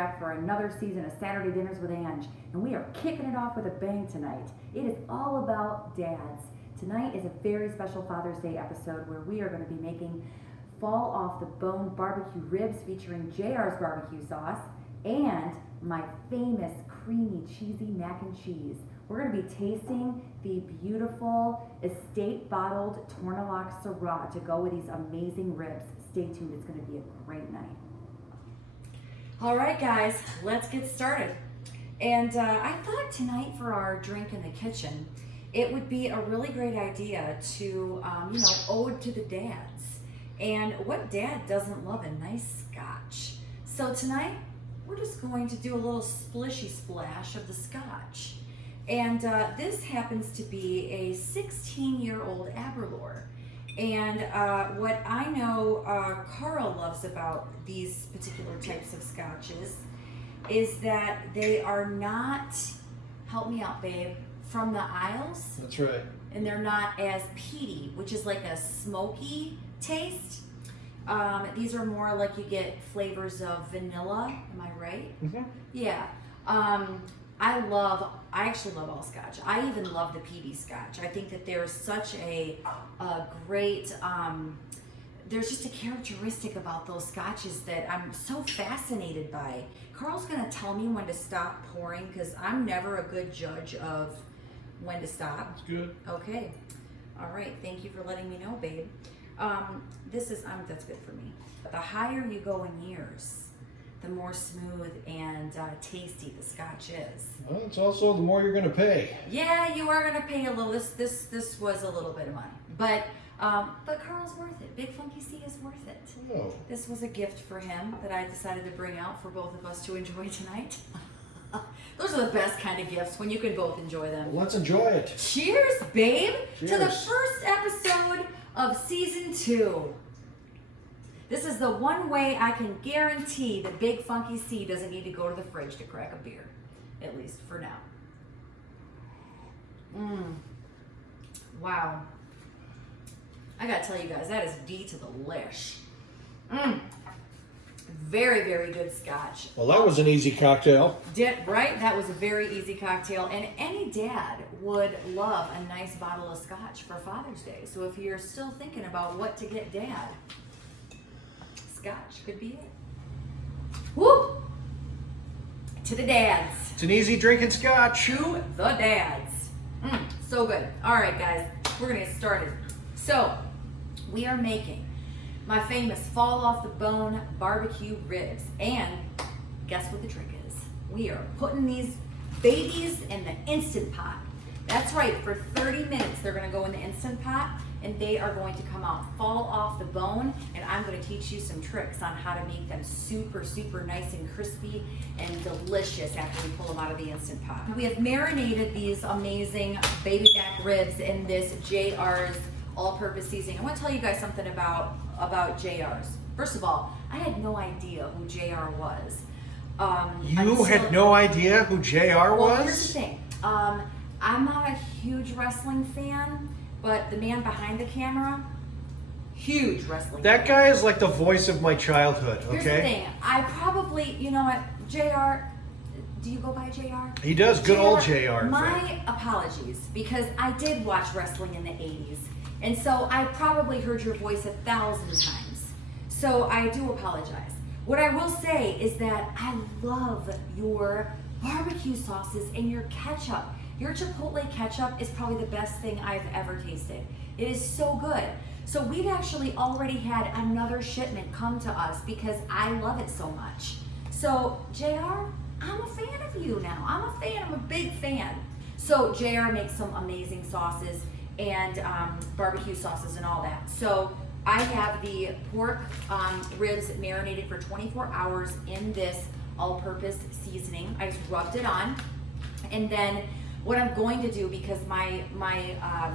back for another season of Saturday Dinners with Ange, and we are kicking it off with a bang tonight. It is all about dads. Tonight is a very special Father's Day episode where we are going to be making fall off the bone barbecue ribs featuring JR's barbecue sauce and my famous creamy cheesy mac and cheese. We're going to be tasting the beautiful estate bottled Tournelock Syrah to go with these amazing ribs. Stay tuned, it's going to be a great night. All right, guys, let's get started. And I thought tonight for our drink in the kitchen, it would be a really great idea to, ode to the dads. And what dad doesn't love a nice scotch? So tonight, we're just going to do a little splishy splash of the scotch. And this happens to be a 16-year-old Aberlour. And what I know Carl loves about these particular types of scotches is that they are not, help me out babe, from the aisles. That's right. And they're not as peaty, which is like a smoky taste. These are more like you get flavors of vanilla, am I right? Mm-hmm. Yeah. I actually love all scotch. I even love the peaty scotch. I think that there's such a great, there's just a characteristic about those scotches that I'm so fascinated by. Carl's gonna tell me when to stop pouring because I'm never a good judge of when to stop. That's good. Okay. All right. Thank you for letting me know, babe. That's good for me. The higher you go in years, the more smooth and tasty the scotch is. Well, it's also the more you're going to pay. Yeah, you are going to pay a little. This was a little bit of money, but Carl's worth it. Big Funky C is worth it. Oh. This was a gift for him that I decided to bring out for both of us to enjoy tonight. Those are the best kind of gifts when you can both enjoy them. Well, let's enjoy it. Cheers, babe, Cheers. to the first episode of season 2. This is the one way I can guarantee that Big Funky C doesn't need to go to the fridge to crack a beer, at least for now. Wow. I gotta tell you guys, that is D to the lish. Very, very good scotch. Well, that was an easy cocktail. Right? That was a very easy cocktail. And any dad would love a nice bottle of scotch for Father's Day. So if you're still thinking about what to get dad, scotch could be it. Woo! To the dads. It's an easy drinking scotch. To the dads. So good. All right, guys. We're going to get started. So, we are making my famous fall off the bone barbecue ribs. And guess what the trick is? We are putting these babies in the Instant Pot. That's right, for 30 minutes they're gonna go in the Instant Pot and they are going to come out fall off the bone, and I'm gonna teach you some tricks on how to make them super, super nice and crispy and delicious after we pull them out of the Instant Pot. We have marinated these amazing baby back ribs in this JR's all-purpose seasoning. I want to tell you guys something about JR's. First of all, I had no idea who JR was. You had no idea who JR was? Well, here's the thing. I'm not a huge wrestling fan, but the man behind the camera, huge wrestling That fan. guy is like the voice of my childhood, okay? Here's the thing. I probably, you know what, JR, do you go by JR? He does, good old JR. My apologies, because I did watch wrestling in the 80s. And so I probably heard your voice 1,000 times. So I do apologize. What I will say is that I love your barbecue sauces and your ketchup. Your Chipotle ketchup is probably the best thing I've ever tasted. It is so good. So we've actually already had another shipment come to us because I love it so much. So JR, I'm a fan of you now. I'm a fan, I'm a big fan. So JR makes some amazing sauces and barbecue sauces and all that. So I have the pork ribs marinated for 24 hours in this all-purpose seasoning. I just rubbed it on. And then what I'm going to do, because my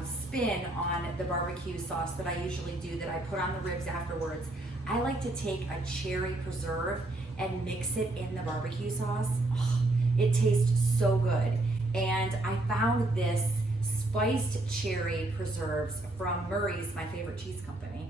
spin on the barbecue sauce that I usually do, that I put on the ribs afterwards, I like to take a cherry preserve and mix it in the barbecue sauce. Oh, it tastes so good. And I found this spiced cherry preserves from Murray's, my favorite cheese company.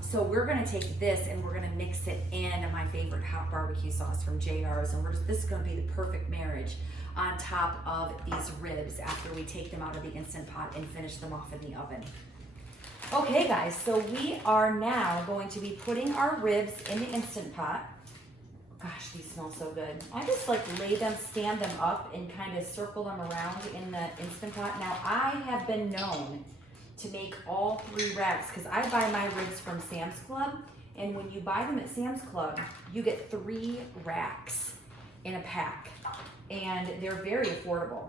So we're gonna take this and we're gonna mix it in my favorite hot barbecue sauce from JR's, and this is gonna be the perfect marriage on top of these ribs after we take them out of the Instant Pot and finish them off in the oven. Okay guys, so we are now going to be putting our ribs in the Instant Pot. Gosh, these smell so good. I just like lay them, stand them up, and kind of circle them around in the Instant Pot. Now I have been known to make all 3 racks because I buy my ribs from Sam's Club, and when you buy them at Sam's Club, you get 3 racks in a pack, and they're very affordable.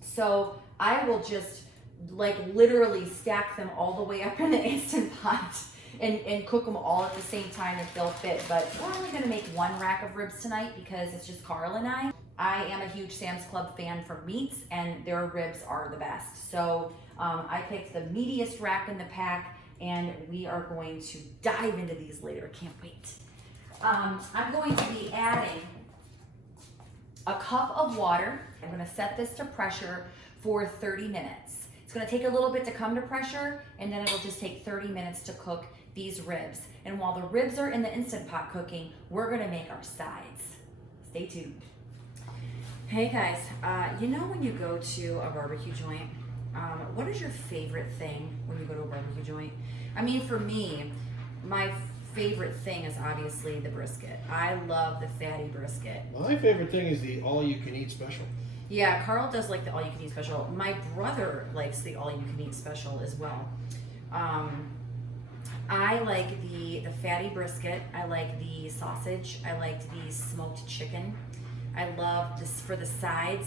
So I will just like literally stack them all the way up in the Instant Pot and cook them all at the same time if they'll fit. But we're only gonna make 1 rack of ribs tonight because it's just Carl and I. I am a huge Sam's Club fan for meats, and their ribs are the best. So I picked the meatiest rack in the pack, and we are going to dive into these later. Can't wait. I'm going to be adding a cup of water. I'm gonna set this to pressure for 30 minutes. It's gonna take a little bit to come to pressure, and then it'll just take 30 minutes to cook these ribs. And while the ribs are in the Instant Pot cooking, we're gonna make our sides. Stay tuned. Hey guys, you know when you go to a barbecue joint, what is your favorite thing when you go to a barbecue joint? I mean, for me, my favorite thing is obviously the brisket. I love the fatty brisket. My favorite thing is the all-you-can-eat special. Yeah, Carl does like the all-you-can-eat special. My brother likes the all-you-can-eat special as well. I like the fatty brisket. I like the sausage. I like the smoked chicken. I love this for the sides.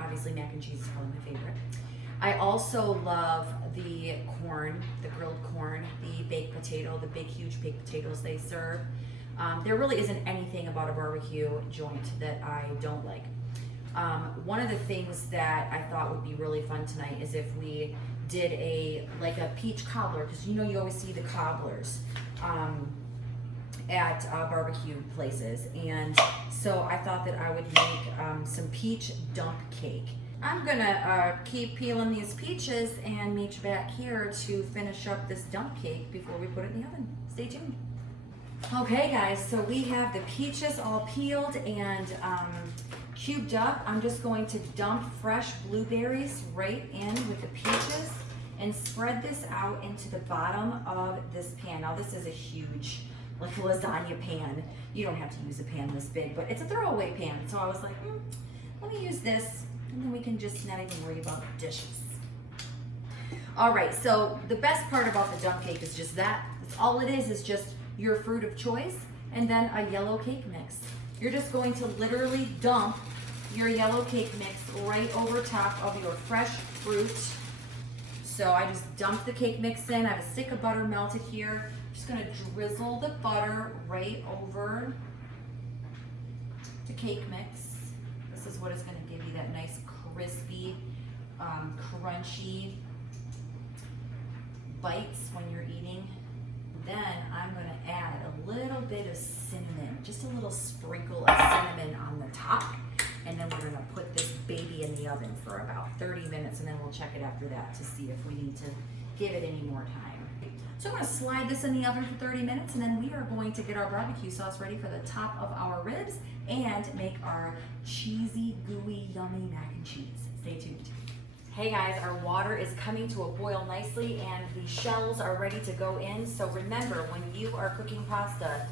Obviously mac and cheese is probably my favorite. I also love the corn, the grilled corn, the baked potato, the big, huge baked potatoes they serve. There really isn't anything about a barbecue joint that I don't like. One of the things that I thought would be really fun tonight is if we did a peach cobbler, because you know you always see the cobblers at barbecue places, and so I thought that I would make some peach dump cake. I'm gonna keep peeling these peaches and meet you back here to finish up this dump cake before we put it in the oven. Stay tuned. Okay guys, so we have the peaches all peeled and cubed up. I'm just going to dump fresh blueberries right in with the peaches and spread this out into the bottom of this pan. Now this is a huge like lasagna pan. You don't have to use a pan this big, but it's a throwaway pan. So I was like, let me use this, and then we can just not even worry about the dishes. All right, so the best part about the dump cake is just that. That's all it is just your fruit of choice and then a yellow cake mix. You're just going to literally dump your yellow cake mix right over top of your fresh fruit. So I just dumped the cake mix in. I have a stick of butter melted here. I'm just gonna drizzle the butter right over the cake mix. This is what is gonna give you that nice crispy, crunchy bites when you're eating. Then I'm gonna add a little bit of cinnamon, just a little sprinkle of cinnamon on the top. And then we're gonna put this baby in the oven for about 30 minutes, and then we'll check it after that to see if we need to give it any more time. So I'm gonna slide this in the oven for 30 minutes, and then we are going to get our barbecue sauce ready for the top of our ribs and make our cheesy, gooey, yummy mac and cheese. Stay tuned. Hey guys, our water is coming to a boil nicely and the shells are ready to go in. So remember, when you are cooking pasta,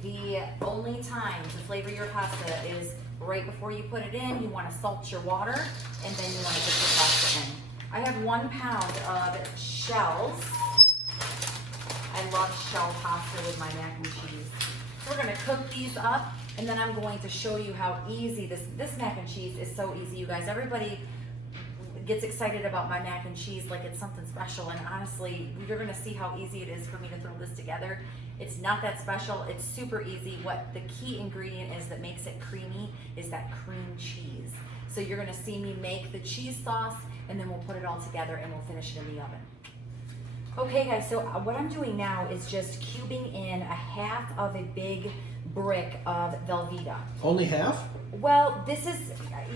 the only time to flavor your pasta is right before you put it in. You want to salt your water, and then you want to put your pasta in. I have 1 pound of shells. I love shell pasta with my mac and cheese. So we're going to cook these up, and then I'm going to show you how easy this mac and cheese is. So easy, you guys. Everybody gets excited about my mac and cheese like it's something special, and honestly, you're going to see how easy it is for me to throw this together. It's not that special. It's super easy. What the key ingredient is that makes it creamy is that cream cheese. So you're going to see me make the cheese sauce, and then we'll put it all together and we'll finish it in the oven. Okay guys, so what I'm doing now is just cubing in a half of a big brick of Velveeta. Only half? Well,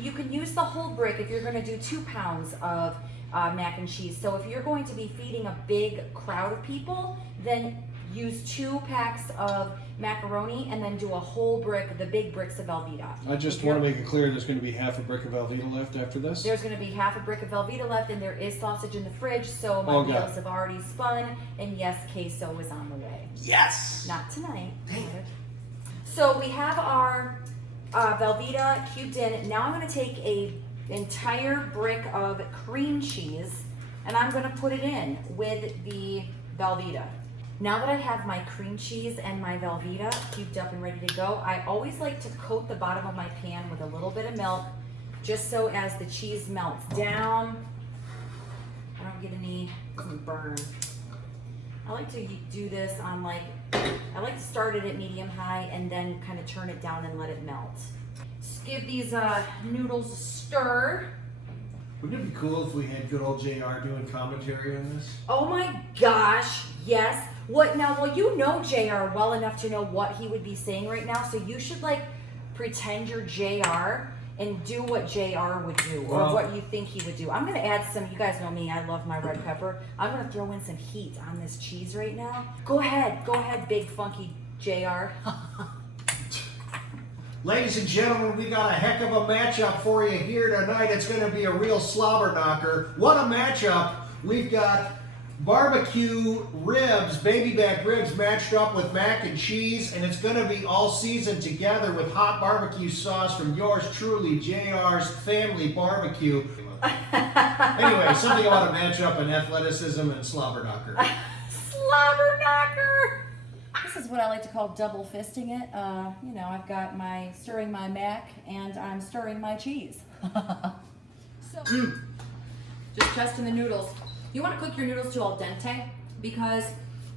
you can use the whole brick if you're going to do 2 pounds of mac and cheese. So if you're going to be feeding a big crowd of people, then use 2 packs of macaroni and then do a whole brick, the big bricks of Velveeta. I just want to make it clear there's going to be half a brick of Velveeta left after this. There's going to be half a brick of Velveeta left, and there is sausage in the fridge, so my meals have already spun, and yes, queso is on the way. Yes! Not tonight. So we have our Velveeta cubed in. Now I'm going to take a entire brick of cream cheese, and I'm going to put it in with the Velveeta. Now that I have my cream cheese and my Velveeta cubed up and ready to go, I always like to coat the bottom of my pan with a little bit of milk, just so as the cheese melts down, I don't get any burn. I like to do this on I like to start it at medium high and then kind of turn it down and let it melt. Just give these noodles a stir. Wouldn't it be cool if we had good old JR doing commentary on this? Oh my gosh, yes. What now? Well, you know JR well enough to know what he would be saying right now, so you should pretend you're JR and do what JR would do, or what you think he would do. I'm gonna add some, you guys know me, I love my red pepper. I'm gonna throw in some heat on this cheese right now. Go ahead, big funky JR. Ladies and gentlemen, we got a heck of a matchup for you here tonight. It's going to be a real slobber knocker. What a matchup. We've got barbecue ribs, baby back ribs matched up with mac and cheese, and it's going to be all seasoned together with hot barbecue sauce from yours truly, JR's Family Barbecue. Anyway, something about a matchup in athleticism and slobber knocker. Slobber knocker! This is what I like to call double fisting it. You know, I've got stirring my mac and I'm stirring my cheese. Just testing the noodles. You want to cook your noodles to al dente because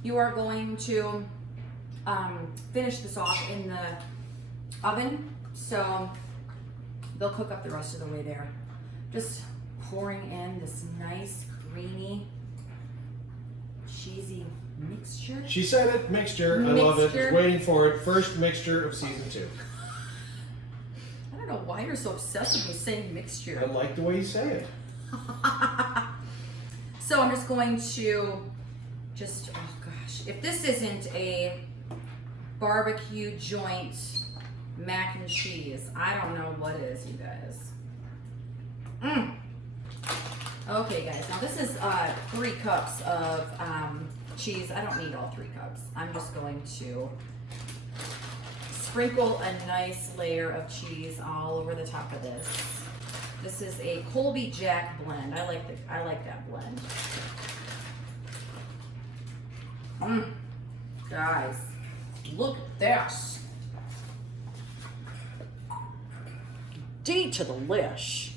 you are going to finish this off in the oven, so they'll cook up the rest of the way there. Just pouring in this nice, creamy, cheesy mixture. She said it, mixture. I love it. I was waiting for it. First mixture of season 2. I don't know why you're so obsessed with saying mixture. I like the way you say it. So I'm just going to oh gosh, if this isn't a barbecue joint mac and cheese, I don't know what is, you guys. Okay, guys, now this is 3 cups of cheese. I don't need all 3 cups. I'm just going to sprinkle a nice layer of cheese all over the top of this. This is a Colby Jack blend. I like that blend. Guys, look at this. D to the lish.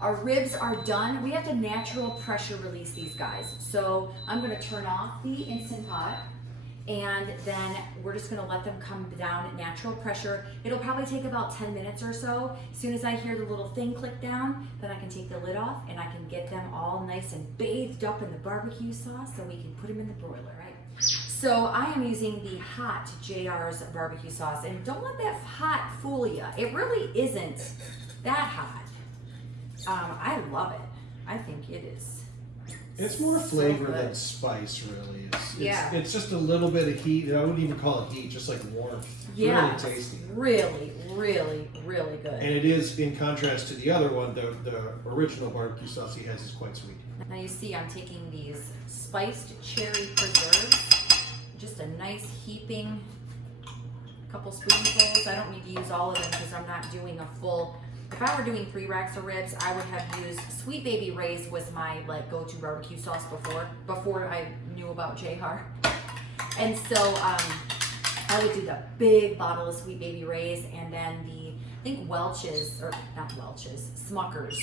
Our ribs are done. We have to natural pressure release these guys. So I'm gonna turn off the Instant Pot, and then we're just gonna let them come down at natural pressure. It'll probably take about 10 minutes or so. As soon as I hear the little thing click down, then I can take the lid off and I can get them all nice and bathed up in the barbecue sauce so we can put them in the broiler, right? So I am using the hot JR's barbecue sauce, and don't let that hot fool you. It really isn't that hot. I love it. I think it is. It's more flavor than spice, really. It's just a little bit of heat. I wouldn't even call it heat, just like warmth. It's really tasty. Really, really, really good. And it is, in contrast to the other one, the original barbecue sauce he has is quite sweet. Now you see I'm taking these spiced cherry preserves, just a nice heaping couple spoonfuls. I don't need to use all of them because I'm not doing a full. If I were doing 3 racks of ribs, I would have used Sweet Baby Ray's was my go-to barbecue sauce before I knew about JR. And so I would do the big bottle of Sweet Baby Ray's, and then the, I think Welch's, or not Welch's, Smucker's.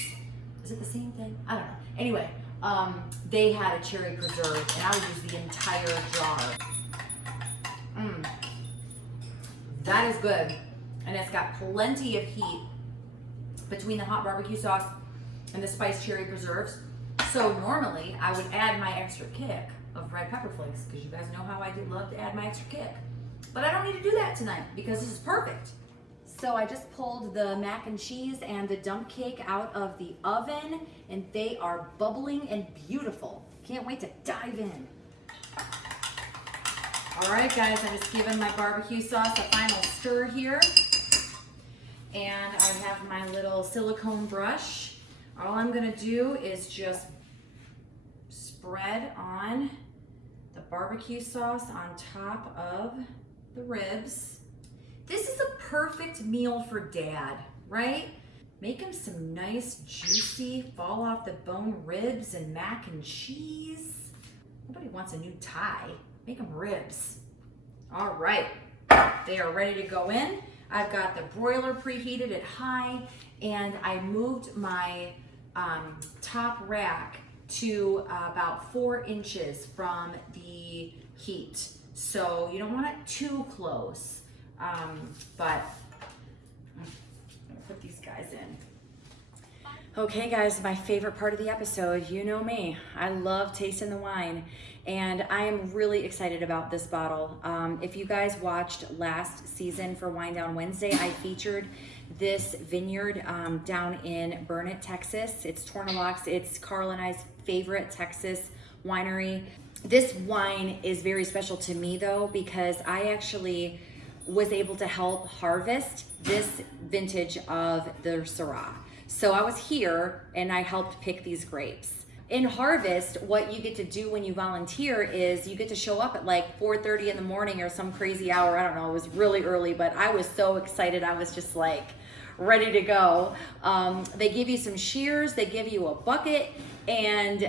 Is it the same thing? I don't know. Anyway, they had a cherry preserve, and I would use the entire jar. That is good. And it's got plenty of heat between the hot barbecue sauce and the spiced cherry preserves. So normally I would add my extra kick of red pepper flakes, because you guys know how I do love to add my extra kick. But I don't need to do that tonight because this is perfect. So I just pulled the mac and cheese and the dump cake out of the oven, and they are bubbling and beautiful. Can't wait to dive in. All right, guys, I'm just giving my barbecue sauce a final stir here. And I have my little silicone brush. All I'm gonna do is just spread on the barbecue sauce on top of the ribs. This is a perfect meal for Dad, right? Make him some nice, juicy, fall off the bone ribs and mac and cheese. Nobody wants a new tie. Make them ribs. All right, they are ready to go in. I've got the broiler preheated at high, and I moved my top rack to about 4 inches from the heat. So you don't want it too close, but I'm gonna put these guys in. Okay guys, my favorite part of the episode, you know me. I love tasting the wine, and I am really excited about this bottle. If you guys watched last season for Wine Down Wednesday, I featured this vineyard down in Marinate, Texas. It's Tornalox. It's Carl and I's favorite Texas winery. This wine is very special to me though, because I actually was able to help harvest this vintage of the Syrah. So I was here and I helped pick these grapes. In harvest, what you get to do when you volunteer is you get to show up at like 4:30 in the morning or some crazy hour. I don't know, it was really early, but I was so excited. I was just like ready to go. They give you some shears, they give you a bucket, and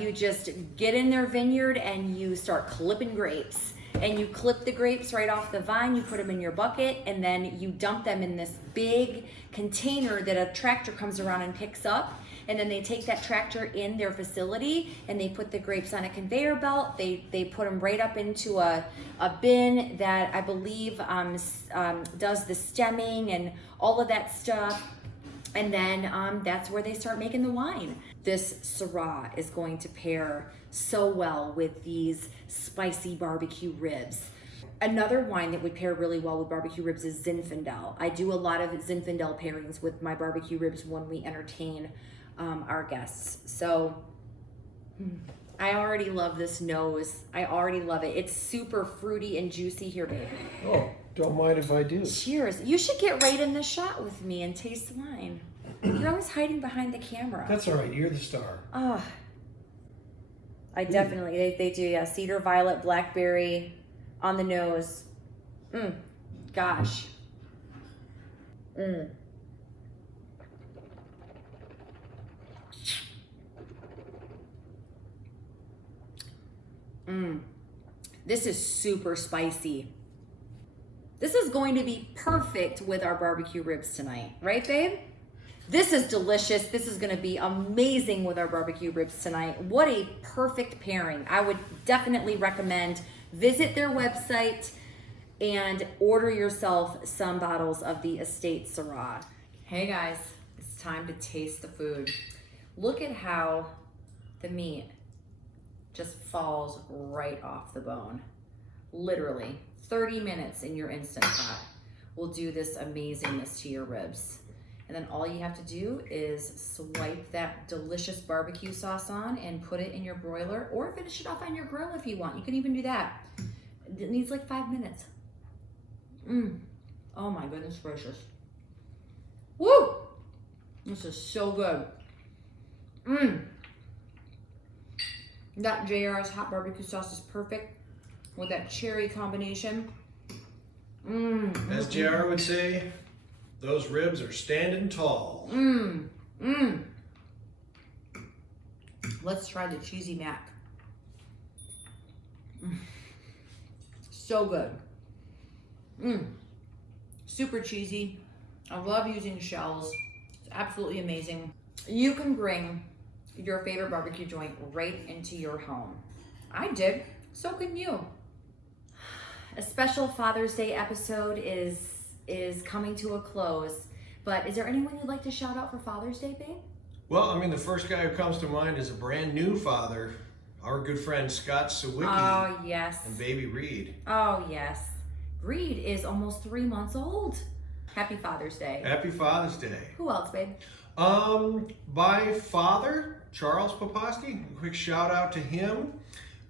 you just get in their vineyard and you start clipping grapes. And you clip the grapes right off the vine, you put them in your bucket, and then you dump them in this big container that a tractor comes around and picks up. And then they take that tractor in their facility and they put the grapes on a conveyor belt. They put them right up into a bin that I believe does the stemming and all of that stuff. And then that's where they start making the wine. This Syrah is going to pair so well with these spicy barbecue ribs. Another wine that would pair really well with barbecue ribs is Zinfandel. I do a lot of Zinfandel pairings with my barbecue ribs when we entertain our guests. So I already love this nose. I already love it. It's super fruity and juicy here, babe. Oh, don't mind if I do. Cheers. You should get right in the shot with me and taste the wine. You're always hiding behind the camera. That's all right. You're the star. Oh, I definitely, they do, yeah. Cedar, violet, blackberry on the nose. Gosh. This is super spicy. This is going to be perfect with our barbecue ribs tonight, right, babe? This is delicious. This is gonna be amazing with our barbecue ribs tonight. What a perfect pairing. I would definitely recommend visit their website and order yourself some bottles of the Estate Syrah. Hey guys, it's time to taste the food. Look at how the meat just falls right off the bone. Literally, 30 minutes in your Instant Pot will do this amazingness to your ribs. And then all you have to do is swipe that delicious barbecue sauce on and put it in your broiler, or finish it off on your grill if you want. You can even do that. It needs like 5 minutes. Oh my goodness gracious. Woo! This is so good. That JR's hot barbecue sauce is perfect with that cherry combination. As JR would say, those ribs are standing tall. Let's try the cheesy mac. So good. Super cheesy. I love using shells. It's absolutely amazing. You can bring your favorite barbecue joint right into your home. I did. So can you. A special Father's Day episode is coming to a close, but is there anyone you'd like to shout out for Father's Day, babe? Well, I mean, the first guy who comes to mind is a brand new father, our good friend Scott Sawicki. Oh, yes. And baby Reed. Oh, yes. Reed is almost 3 months old. Happy Father's Day. Happy Father's Day. Who else, babe? My father, Charles Poposky, quick shout out to him.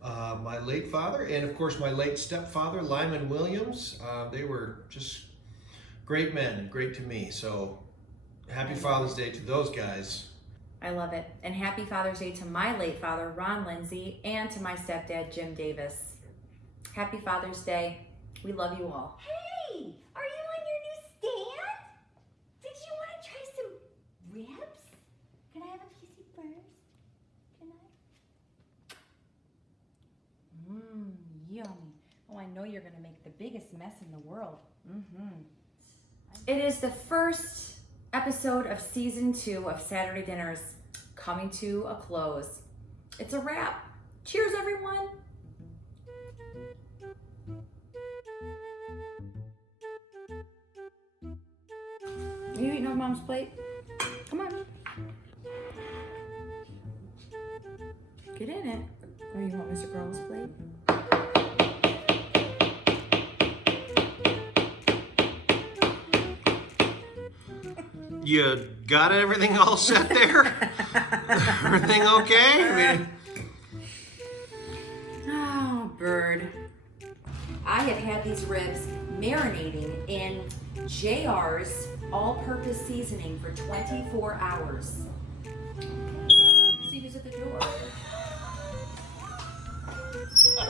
My late father, and of course my late stepfather, Lyman Williams. They were just great men and great to me. So happy Father's Day to those guys. I love it. And happy Father's Day to my late father, Ron Lindsay, and to my stepdad, Jim Davis. Happy Father's Day. We love you all. Hey, are you on your new stand? Did you want to try some ribs? Can I have a piece first? Can I? Yummy. Oh, I know you're going to make the biggest mess in the world. It is the first episode of season 2 of Saturday Dinners coming to a close. It's a wrap. Cheers, everyone. Are you eating off Mom's plate? Come on. Get in it. Or you want Mr. Broil's plate? You got everything all set there? Everything okay? I mean, Oh, bird. I have had these ribs marinating in JR's all-purpose seasoning for 24 hours. See who's at the door. I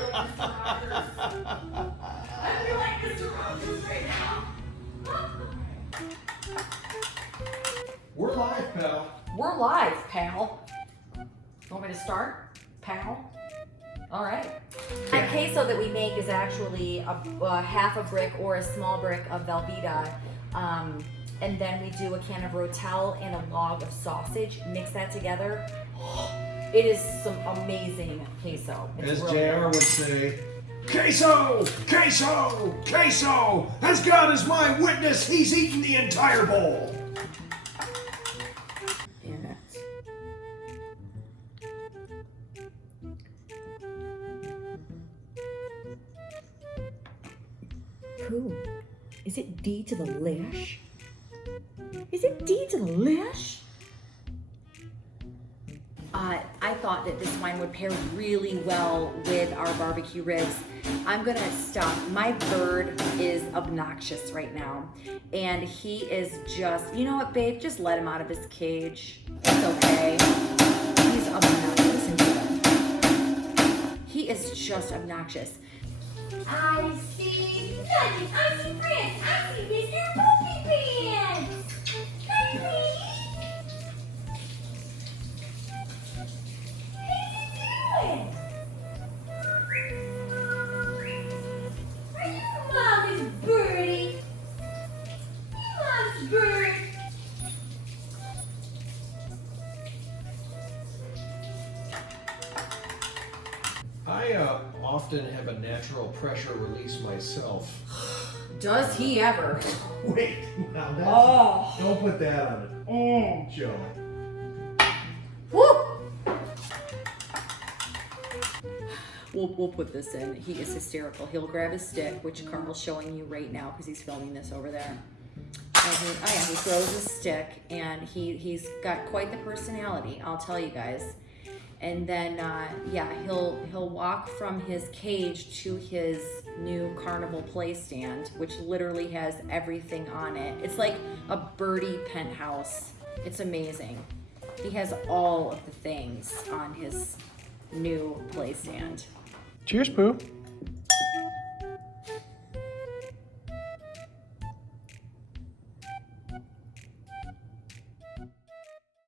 feel like Mr. Rogers right now. we're live, pal. We're live, pal. Want me to start, pal? All right. That queso that we make is actually a half a brick or a small brick of Velveeta. And then we do a can of Rotel and a log of sausage. Mix that together. It is some amazing queso. It's As really JR good. would say, queso, queso, queso. As God is my witness, he's eaten the entire bowl. Yeah. Cool. Is it D to the lish? Is it D to the lish? I thought that this wine would pair really well with our barbecue ribs. I'm gonna stop. My bird is obnoxious right now. And he is just, you know what, babe? Just let him out of his cage. It's okay. He's obnoxious. Listen to him. He is just obnoxious. I see nothing. I see friends. I see Mr. Poopy Pants. Hi, sweetie. How you doing? Are you Mama's birdie? You Mom's bird. I often have a natural pressure release myself. Does he ever? Wait, now that's... Oh. Don't put that on it, Joe. Woo! We'll put this in. He is hysterical. He'll grab his stick, which Carl's showing you right now because he's filming this over there. And he throws his stick, and he's got quite the personality, I'll tell you guys. And then he'll walk from his cage to his new carnival play stand, which literally has everything on it. It's like a birdie penthouse. It's amazing. He has all of the things on his new play stand. Cheers, Pooh.